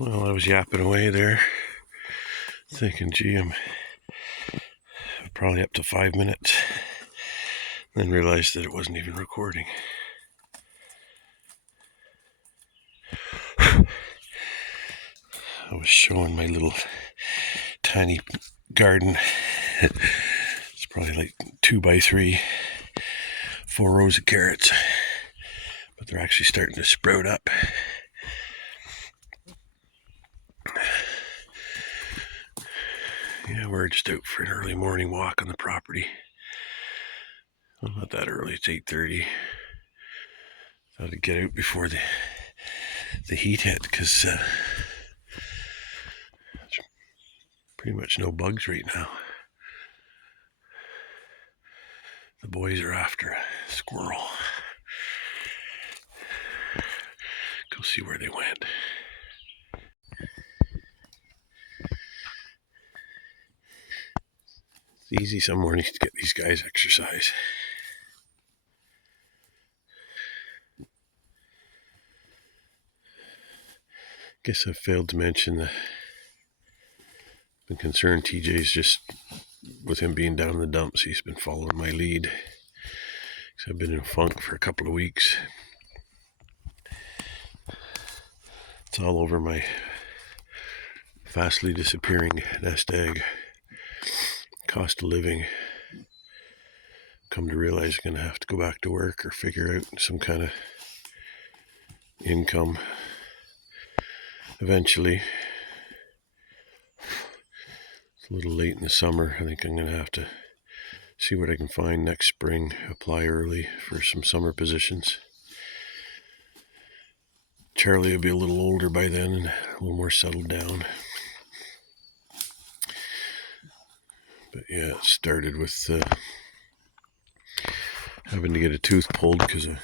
Well, I was yapping away there, thinking, gee, I'm probably up to 5 minutes. Then realized that it wasn't even recording. I was showing my little tiny garden. It's probably like 2x3, 4 rows of carrots, but they're actually starting to sprout up. Yeah, we're just out for an early morning walk on the property. Well, not that early, it's 8:30. Thought I'd get out before the heat hit, because there's pretty much no bugs right now. The boys are after a squirrel. Go see where they went. It's easy some mornings to get these guys exercise. Guess I've failed to mention that I've been concerned TJ's just, with him being down in the dumps, he's been following my lead. So I've been in a funk for a couple of weeks. It's all over my fastly disappearing nest egg. Cost of living. Come to realize I'm going to have to go back to work or figure out some kind of income eventually. It's a little late in the summer. I think I'm going to have to see what I can find next spring, apply early for some summer positions. Charlie will be a little older by then and a little more settled down. But yeah, it started with having to get a tooth pulled because a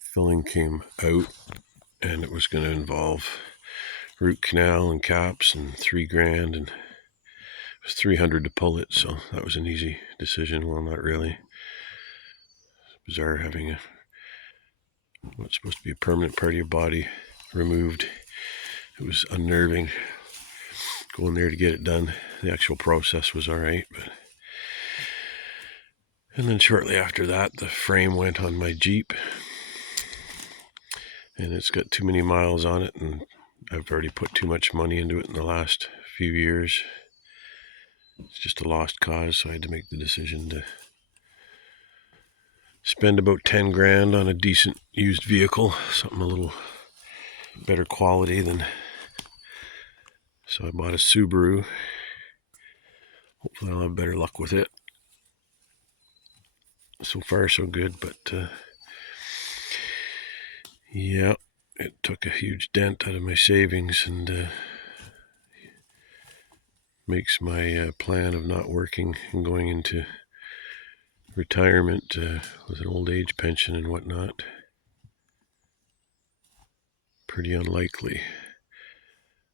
filling came out, and it was going to involve root canal and caps and $3,000, and it was $300 to pull it, so that was an easy decision. Well, not really. It's bizarre having what's supposed to be a permanent part of your body removed. It was unnerving going there to get it done. The actual process was alright, but and then shortly after that, the frame went on my Jeep, and it's got too many miles on it, and I've already put too much money into it in the last few years. It's just a lost cause, so I had to make the decision to spend about $10,000 on a decent used vehicle, something a little better quality than. So I bought a Subaru. Hopefully I'll have better luck with it. So far so good, but yeah, it took a huge dent out of my savings, and makes my plan of not working and going into retirement with an old age pension and whatnot pretty unlikely.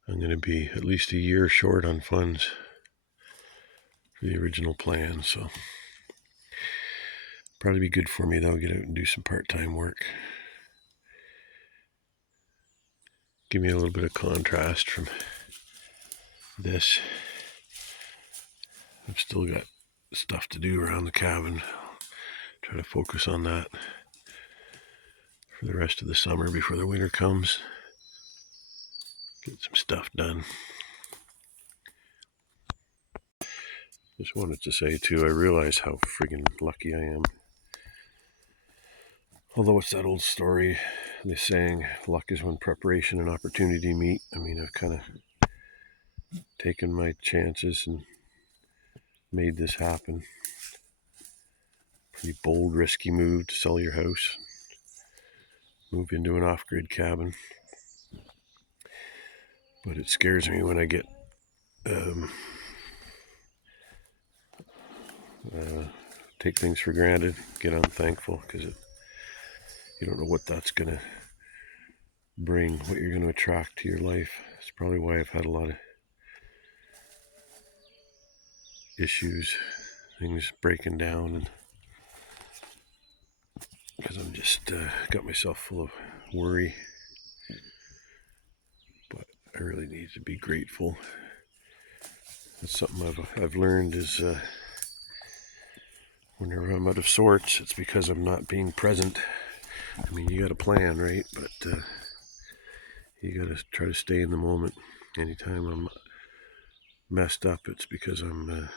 I'm going to be at least a year short on funds for the original plan, so probably be good for me though, get out and do some part-time work. Give me a little bit of contrast from this. I've still got stuff to do around the cabin. Try to focus on that for the rest of the summer before the winter comes. Get some stuff done. Just wanted to say too, I realize how friggin' lucky I am. Although it's that old story, the saying, luck is when preparation and opportunity meet. I mean, I've kind of taken my chances and made this happen. Pretty bold, risky move to sell your house, move into an off-grid cabin. But it scares me when I get take things for granted, get unthankful, because you don't know what that's going to bring, what you're going to attract to your life. It's probably why I've had a lot of issues, things breaking down, and because I'm just got myself full of worry. But I really need to be grateful. That's something I've learned is whenever I'm out of sorts, it's because I'm not being present. I mean, you got a plan, right? But you got to try to stay in the moment. Anytime I'm messed up, it's because I'm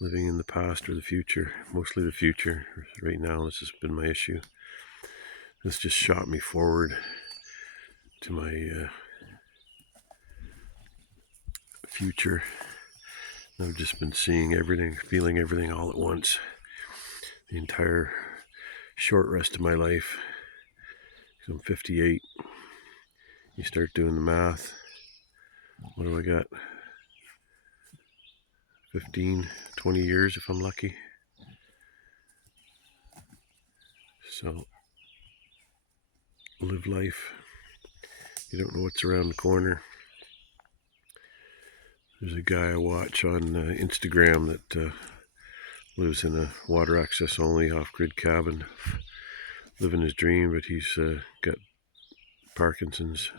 living in the past or the future. Mostly the future. Right now, this has been my issue. This just shot me forward to my future. I've just been seeing everything, feeling everything all at once. The entire short rest of my life. So I'm 58. You start doing the math. What do I got? 15, 20 years if I'm lucky. So live life. You don't know what's around the corner. There's a guy I watch on Instagram that lives in a water access only off-grid cabin, living his dream, but he's got Parkinson's.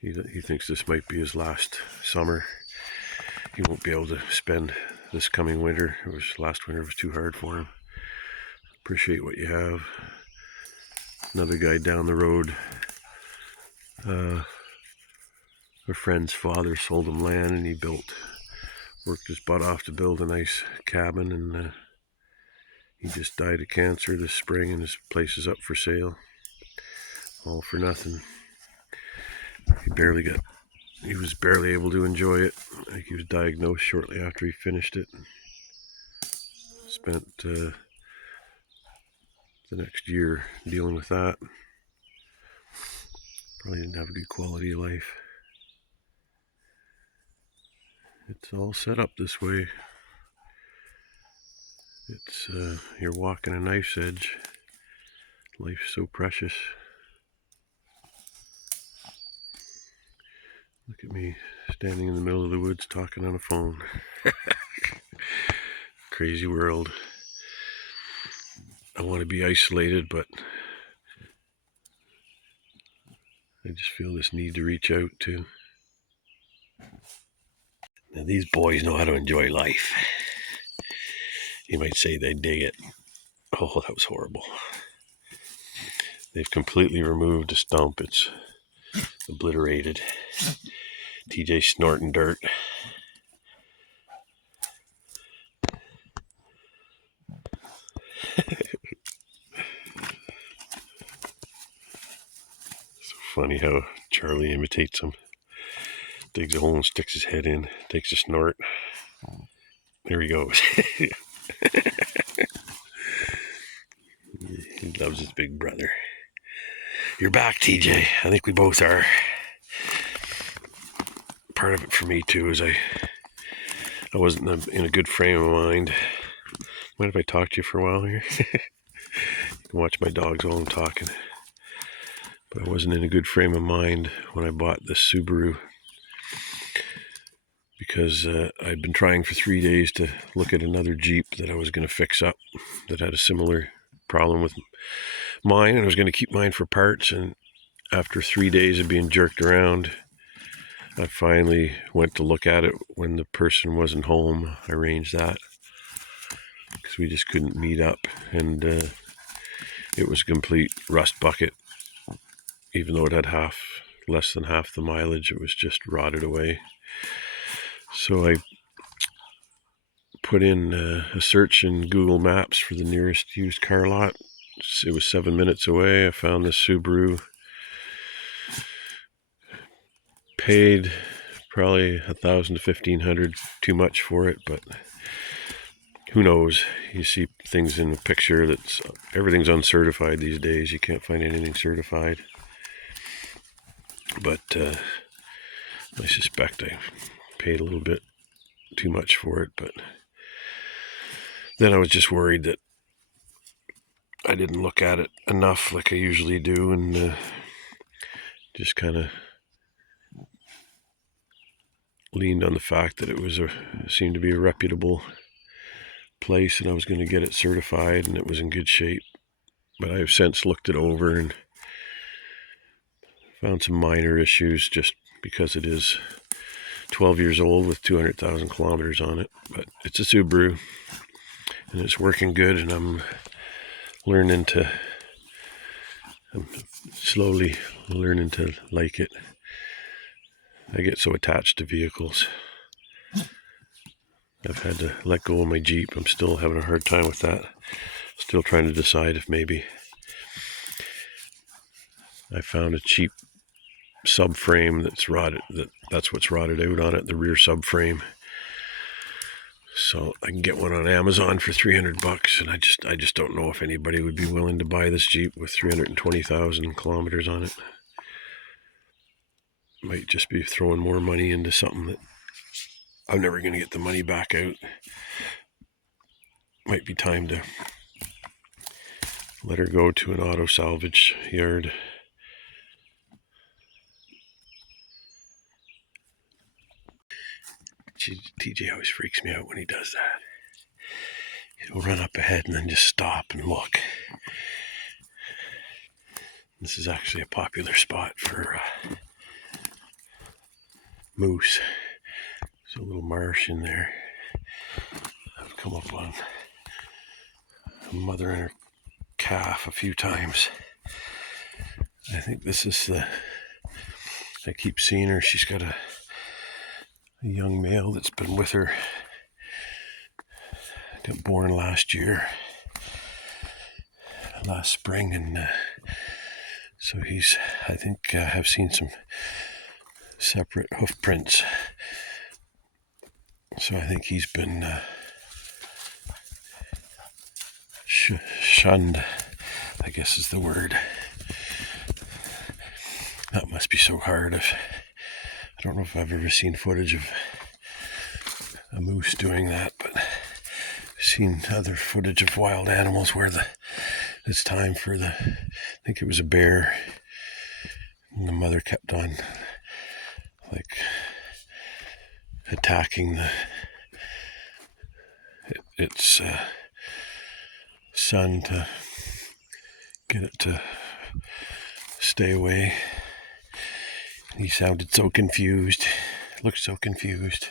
He thinks this might be his last summer. He won't be able to spend this coming winter. Last winter was too hard for him. Appreciate what you have. Another guy down the road, a friend's father sold him land and he worked his butt off to build a nice cabin, and he just died of cancer this spring and his place is up for sale. All for nothing. He was barely able to enjoy it. I think he was diagnosed shortly after he finished it. Spent the next year dealing with that. Probably didn't have a good quality of life. It's all set up this way. It's you're walking a knife's edge. Life's so precious. Look at me standing in the middle of the woods talking on a phone. Crazy world. I want to be isolated, but I just feel this need to reach out too. Now these boys know how to enjoy life. You might say they dig it. Oh, that was horrible. They've completely removed the stump. It's obliterated. TJ snorting dirt. So funny how Charlie imitates him. Digs a hole and sticks his head in. Takes a snort. There he goes. He loves his big brother. You're back, TJ. I think we both are. Part of it for me too is I wasn't in a good frame of mind. Mind if I talk to you for a while here? You can watch my dogs while I'm talking. But I wasn't in a good frame of mind when I bought this Subaru, because I'd been trying for 3 days to look at another Jeep that I was going to fix up that had a similar problem with mine, and I was going to keep mine for parts. And after 3 days of being jerked around, I finally went to look at it when the person wasn't home. I arranged that because we just couldn't meet up, and it was a complete rust bucket. Even though it had less than half the mileage, it was just rotted away. So I put in a search in Google Maps for the nearest used car lot. It was 7 minutes away. I found this Subaru. Paid probably $1,000 to $1,500 too much for it, but who knows? You see things in the picture everything's uncertified these days. You can't find anything certified. But I suspect I paid a little bit too much for it. But then I was just worried that I didn't look at it enough like I usually do, and just kind of leaned on the fact that it seemed to be a reputable place, and I was going to get it certified, and it was in good shape. But I have since looked it over and found some minor issues, just because it is 12 years old with 200,000 kilometers on it. But it's a Subaru, and it's working good, and I'm slowly learning to like it. I get so attached to vehicles. I've had to let go of my Jeep. I'm still having a hard time with that. Still trying to decide if maybe I found a cheap subframe that's rotted, that's what's rotted out on it, the rear subframe. So I can get one on Amazon for $300, and I just don't know if anybody would be willing to buy this Jeep with 320,000 kilometers on it. Might just be throwing more money into something that I'm never going to get the money back out. Might be time to let her go to an auto salvage yard. TJ always freaks me out when he does that. He'll run up ahead and then just stop and look. This is actually a popular spot for moose. There's a little marsh in there. I've come up on a mother and her calf a few times. I think this is I keep seeing her. She's got a young male that's been with her. Got born last spring, and so I think I've seen some separate hoof prints. So I think he's been shunned, I guess is the word. That must be so hard. I don't know if I've ever seen footage of a moose doing that, but I've seen other footage of wild animals where it's time for I think it was a bear, and the mother kept on attacking its son to get it to stay away. He sounded so confused, looked so confused.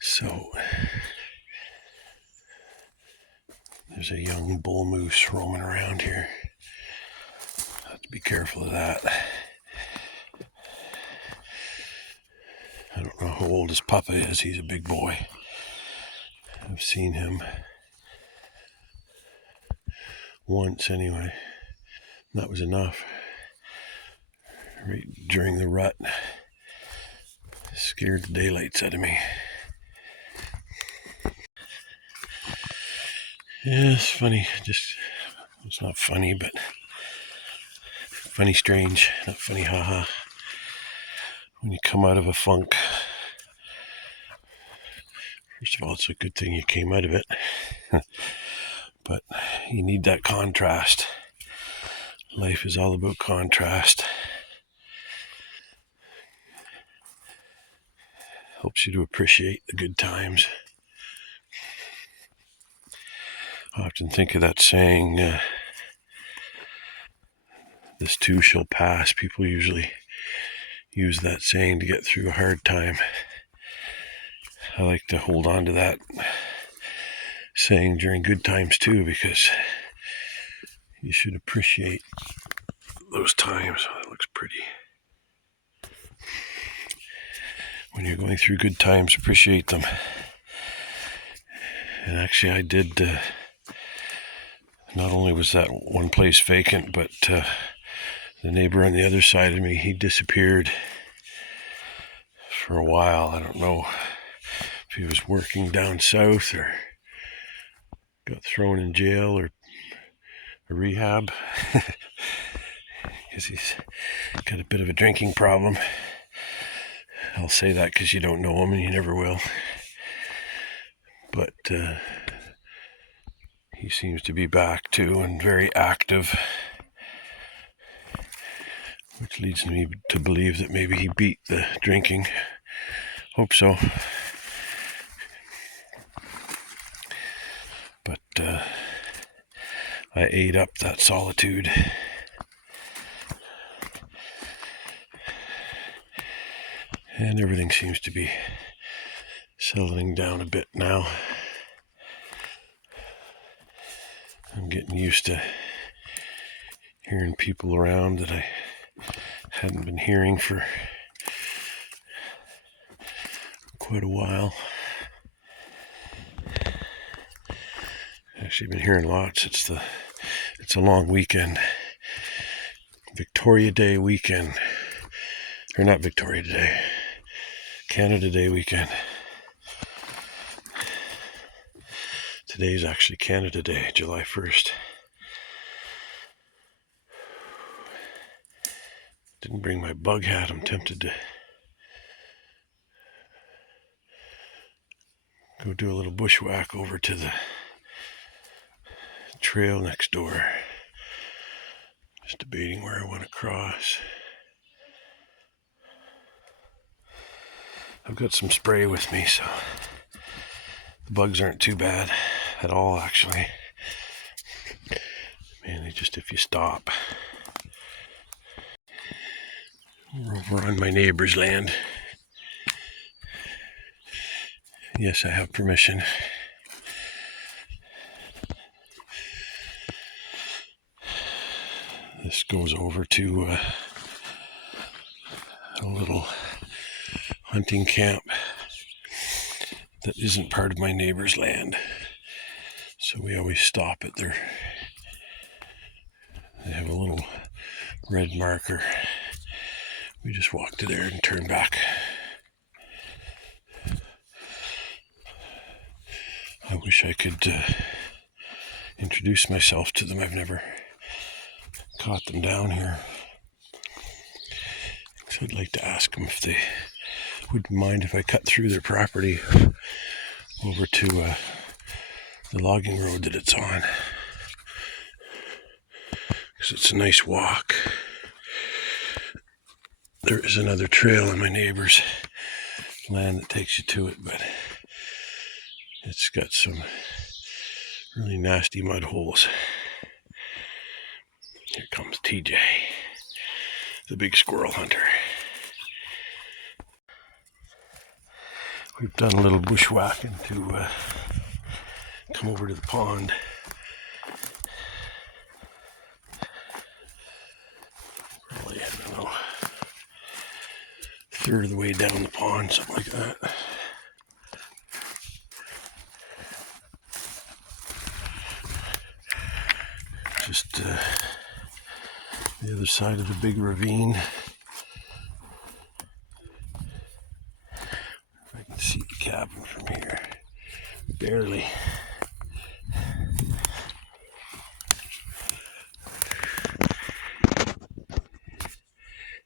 So there's a young bull moose roaming around here. I have to be careful of that. I don't know how old his papa is. He's a big boy. I've seen him once anyway. That was enough. Right during the rut. Scared the daylights out of me. Yeah, it's funny. It's not funny, but funny strange. Not funny haha. When you come out of a funk. First of all, it's a good thing you came out of it. But you need that contrast. Life is all about contrast. Helps you to appreciate the good times. I often think of that saying, this too shall pass. People usually use that saying to get through a hard time. I like to hold on to that saying during good times too, because you should appreciate those times. Oh, that looks pretty. When you're going through good times, appreciate them. And actually I did, not only was that one place vacant, but the neighbor on the other side of me, he disappeared for a while. I don't know if he was working down south or got thrown in jail or a rehab, because he's got a bit of a drinking problem. I'll say that because you don't know him and you never will. But he seems to be back too and very active, which leads me to believe that maybe he beat the drinking. Hope so. But I ate up that solitude. And everything seems to be settling down a bit now. I'm getting used to hearing people around that I hadn't been hearing for quite a while. Actually, been hearing lots. It's a long weekend. Victoria Day weekend. Or not Victoria Day. Canada Day weekend. Today's actually Canada Day, July 1st. Didn't bring my bug hat. I'm tempted to go do a little bushwhack over to the trail next door. Just debating where I want to cross. I've got some spray with me, so the bugs aren't too bad at all, actually. Mainly just if you stop. We're over on my neighbor's land. Yes, I have permission. This goes over to a little hunting camp that isn't part of my neighbor's land. So we always stop at their... They have a little red marker. We just walk to there and turn back. I wish I could introduce myself to them. I've never caught them down here. So I'd like to ask them if they wouldn't mind if I cut through their property over to the logging road that it's on. Because it's a nice walk. There is another trail on my neighbor's land that takes you to it, but it's got some really nasty mud holes. Here comes TJ, the big squirrel hunter. We've done a little bushwhacking to come over to the pond. Probably, I don't know, third of the way down the pond, something like that. Just the other side of the big ravine. If I can see the cabin from here. Barely.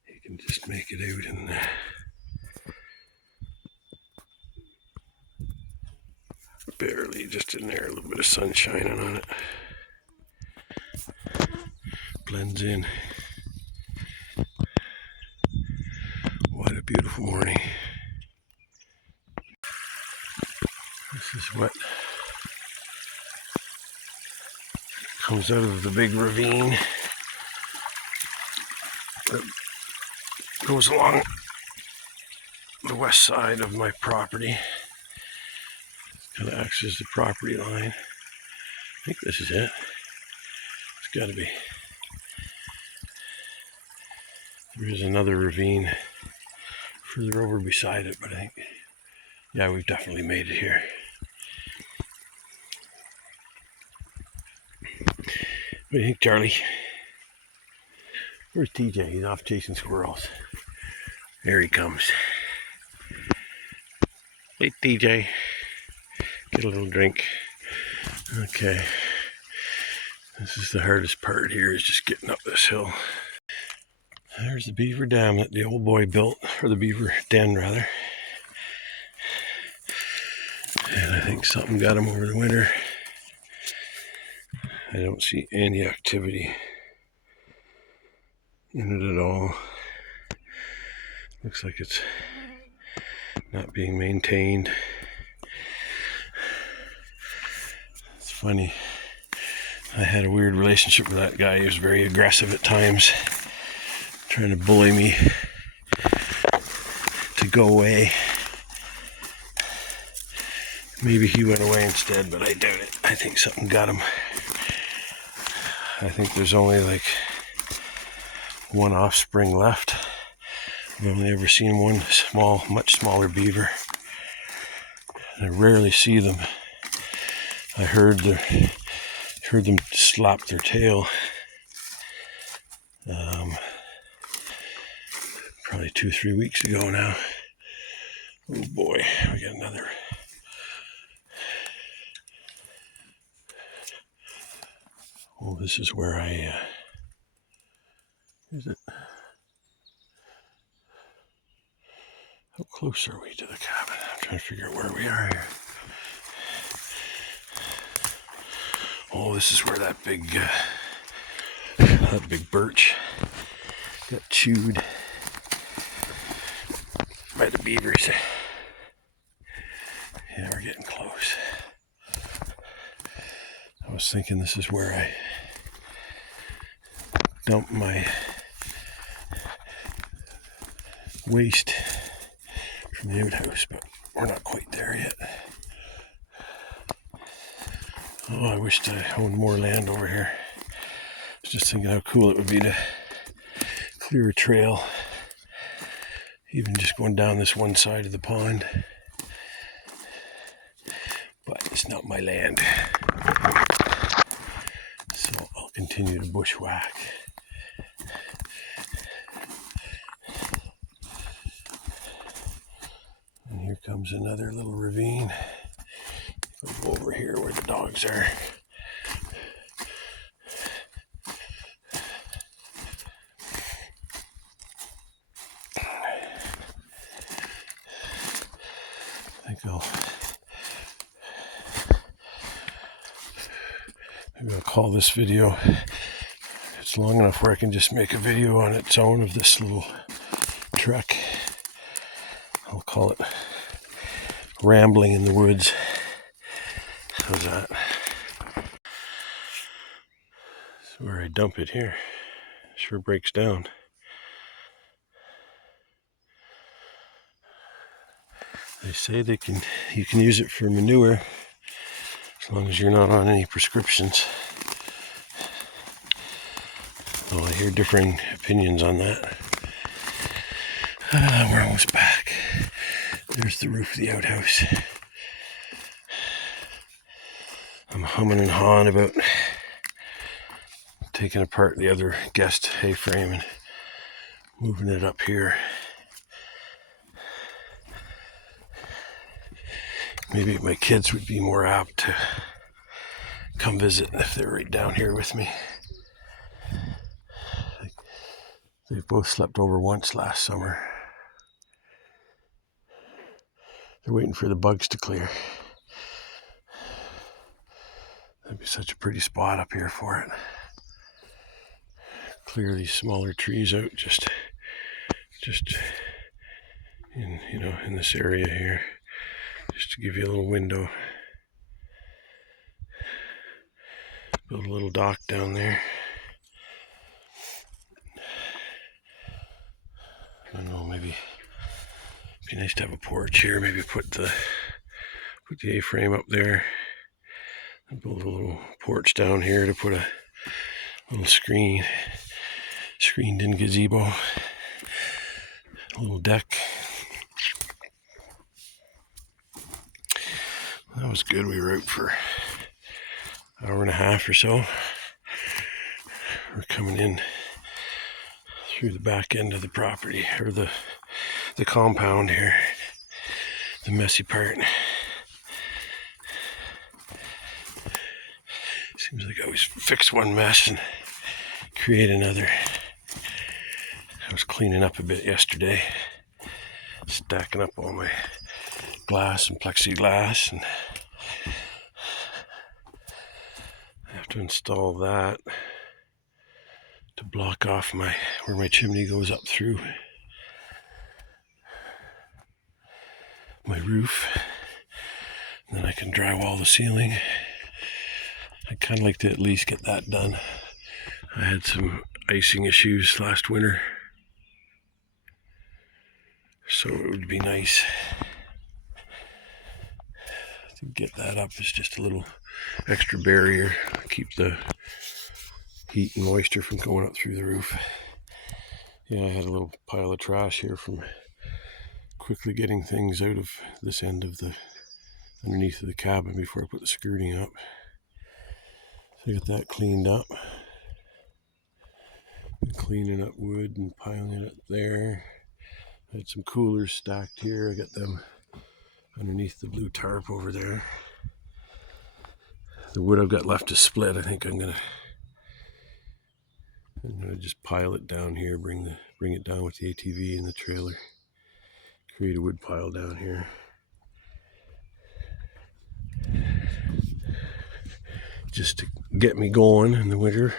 You can just make it out in there. Barely, just in there, a little bit of sun shining on it. Blends in. What a beautiful morning. This is what comes out of the big ravine that goes along the west side of my property. Kind of acts as the property line. I think this is it. It's got to be. There is another ravine further over beside it, but I think, yeah, we've definitely made it here. What do you think, Charlie? Where's TJ? He's off chasing squirrels. There he comes. Hey, TJ. Get a little drink. Okay. This is the hardest part here, is just getting up this hill. There's the beaver dam that the old boy built, or the beaver den rather. And I think something got him over the winter. I don't see any activity in it at all. Looks like it's not being maintained. It's funny. I had a weird relationship with that guy. He was very aggressive at times, trying to bully me to go away. Maybe he went away instead, but I doubt it. I think something got him. I think there's only like one offspring left. I've only ever seen one much smaller beaver. I rarely see them. I heard them slap their tail probably 2-3 weeks ago now. Oh boy, we got another. Oh, this is where is it? How close are we to the cabin? I'm trying to figure out where we are here. Oh, this is where that big birch got chewed by the beavers. Yeah, we're getting close. I was thinking this is where I dump my waste from the outhouse, but we're not quite there yet. Oh, I wished I owned more land over here. I was just thinking how cool it would be to clear a trail, even just going down this one side of the pond. But it's not my land, so I'll continue to bushwhack. And here comes another little ravine. I'll go over here where the dogs are. I think maybe I'll call this video. It's long enough where I can just make a video on its own of this little trek. I'll call it Rambling in the Woods. How's that? That's where I dump it here. Sure breaks down. They say you can use it for manure as long as you're not on any prescriptions. Well, I hear differing opinions on that. We're almost back. There's the roof of the outhouse. I'm humming and hawing about taking apart the other guest hay frame and moving it up here. Maybe my kids would be more apt to come visit if they're right down here with me. They've both slept over once last summer. They're waiting for the bugs to clear. That'd be such a pretty spot up here for it. Clear these smaller trees out just in this area here, just to give you a little window. Build a little dock down there. I don't know, maybe it'd be nice to have a porch here. Maybe put the A-frame up there. And build a little porch down here to put a little screened in gazebo. A little deck. That was good. We were out for an hour and a half or so. We're coming in through the back end of the property, or the compound here, the messy part. Seems like I always fix one mess and create another. I was cleaning up a bit yesterday, stacking up all my glass and plexiglass, and I have to install that to block off where my chimney goes up through my roof. And then I can drywall the ceiling. I'd kind of like to at least get that done. I had some icing issues last winter, so it would be nice to get that up. It's just a little extra barrier, keep the heat and moisture from going up through the roof. Yeah, I had a little pile of trash here from quickly getting things out of this end of the underneath of the cabin before I put the skirting up. So I got that cleaned up. Cleaning up wood and piling it up there. I had some coolers stacked here. I got them underneath the blue tarp over there. The wood I've got left to split, I think I'm gonna just pile it down here, bring it down with the ATV and the trailer. Create a wood pile down here. Just to get me going in the winter.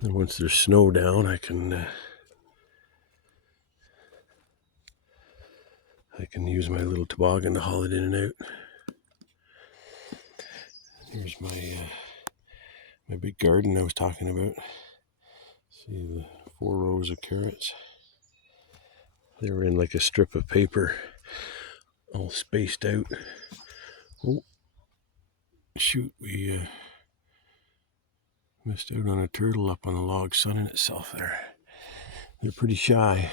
And once there's snow down, I can use my little toboggan to haul it in and out. Here's my big garden I was talking about. See the 4 rows of carrots. They were in like a strip of paper, all spaced out. Oh, shoot, we missed out on a turtle up on a log sunning itself there. They're pretty shy.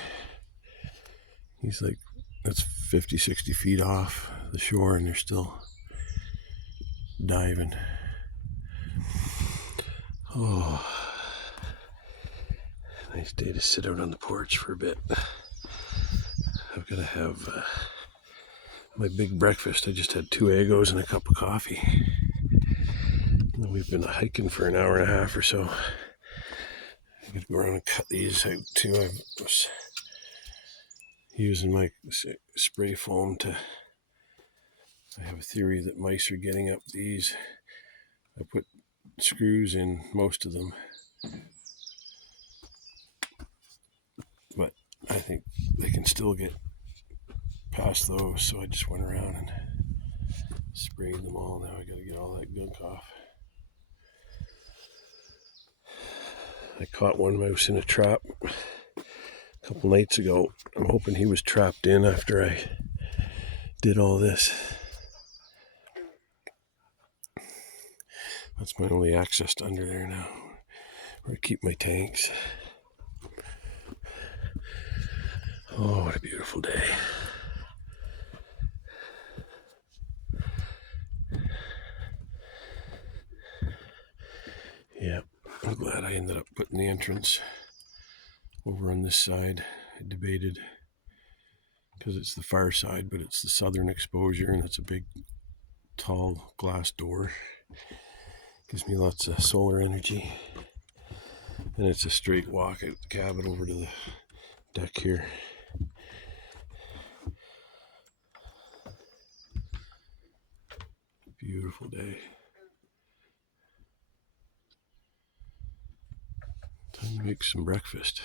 He's like, that's 50, 60 feet off the shore and they're still diving. Oh, nice day to sit out on the porch for a bit. I've got to have my big breakfast. I just had 2 Eggos and a cup of coffee. And we've been hiking for an hour and a half or so. I'm going to go around and cut these out too. I was using my spray foam to... I have a theory that mice are getting up these. I put screws in most of them, but I think they can still get past those, so I just went around and sprayed them all. Now I gotta get all that gunk off. I caught one mouse in a trap a couple nights ago. I'm hoping he was trapped in after I did all this. That's my only access to under there now, where I keep my tanks. Oh, what a beautiful day. Yeah, I'm glad I ended up putting the entrance over on this side. I debated, because it's the far side, but it's the southern exposure, and it's a big, tall glass door. Gives me lots of solar energy. And it's a straight walk out the cabin over to the deck here. Beautiful day. Time to make some breakfast.